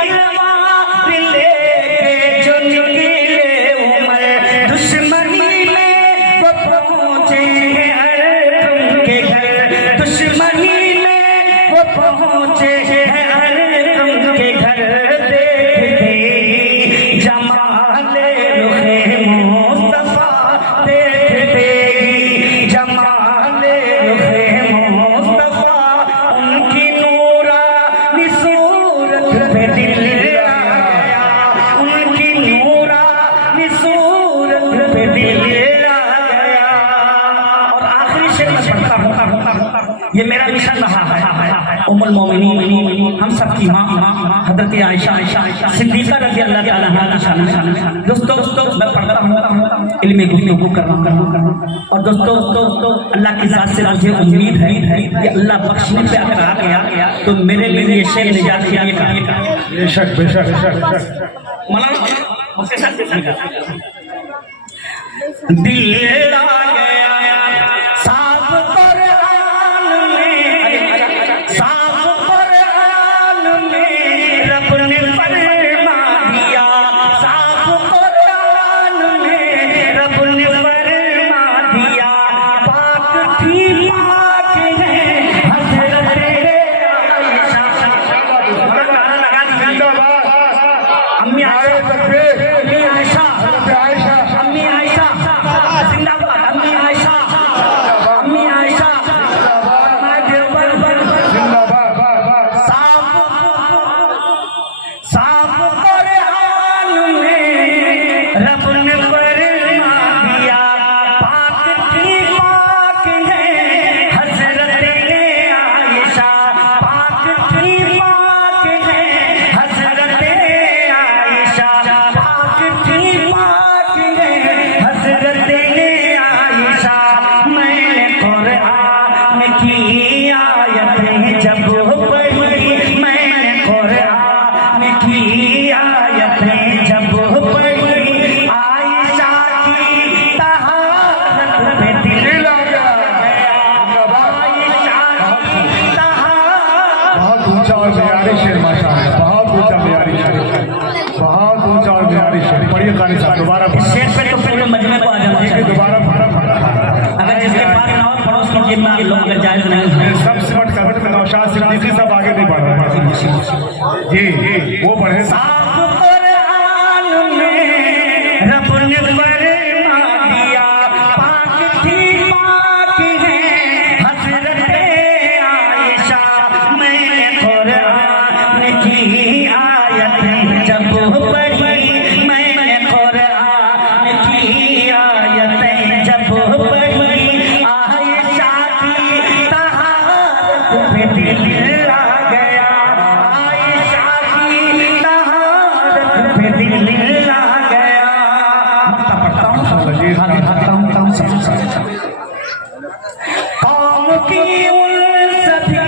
तलवार लेके जो निकले उमर, दुश्मनी में वो पहुंचे हैं अर्कम के घर, दुश्मनी में वो पहुंचे हैं अर्कम के घर। देखते ही जमाले रुखे मुस्तफा, देखते ही जमाले रुखे मुस्तफा, उनकी नूरानी सूरत पे दिल आ गया, उनकी नूरानी सूरत पे दिल आ गया। और आखिरी शेर में पढ़ता हूँ, ये मेरा मिशन रहा है। उम्मुल मोमिनीन हम सब की माँ हज़रत आयशा सिद्दीक़ा रज़ी अल्लाह ताला अन्हा की शान। दोस्तों मैं पढ़ता हूँ, इल्म गुफ्तगू कर रहा हूँ। और दोस्तों अल्लाह की ज़ात से मुझे उम्मीद है कि अल्लाह बख्शने पे अगर आ गया तो मेरे लिए ये शेर निजात के लिए काफ़ी। बेशक बेशक बेशक दिल आ गया साफ कुरान में, साफ कुरान में रब ने फरमा दिया, साफ कुरान में रब ने फरमा दिया। पाक थी पाक है हज़रत आयशा, अम्मी आयशा, अम्मी आयशा, अम्मी आयशा जिंदाबाद, अम्मी आयशा, अम्मी आयशा साफ कुरान में रब ने फरमा दिया। पाक थी पाक है हज़रत आयशा, पाक थी पाक है हज़रत आयशा, पाक थी पाक है हज़रत आयशा। मैंने कुरान की आयतें जब पढ़ी, मैंने कुरान की आयतें जब पढ़ी, आयशा की तहारत पे दिल लगा गया, आयशा की तहारत। बहुत ऊंचा और प्यारी शेर माशाअल्लाह, बहुत ऊंचा प्यारी शेर, बहुत ऊंचा और प्यारी शेर। पढ़िए कारी साहब दोबारा शेर पे तो पूरे मजमे को आ जाना चाहिए। दोबारा अगर जिसके पास ना हो पड़ोस की जेब में लोग अगर जायज नहीं है। सब सिमट करवट में नौशाद सिद्दीकी साहब आगे नहीं बढ़ रहे जी, वो बढ़े। साफ कुरान में रब ने फरमा दिया, पाक थी पाक है हज़रत आयशा। मैंने कुरान की आयतें जब पढ़ी, मैंने कुरान की आयतें जब पढ़ी, आयशा की तहारत पे दिल आ गया, आयशा की तहारत पे दिल आ गया। मक्ता पढ़ता हूँ, कौम की उन सभी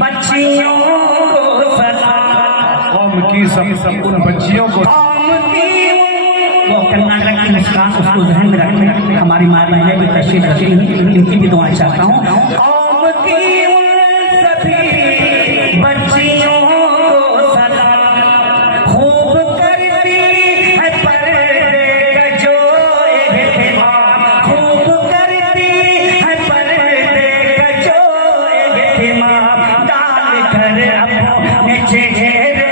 बच्चियों को सलाम, कौम की सब उन बच्चियों को, कौम की वो कर्नाटक की मुस्कान उसको ध्यान में रखना। हमारी माँ बहनें भी तशरीफ रखी, इनकी भी दुआ चाहता हूँ। कौम की उन सभी बच्चियों को सलाम, खूब करती है पर्दे का जो एहतिमाम, खूब करती है पर्दे का जो एहतिमाम, डाल कर अपने चेहरे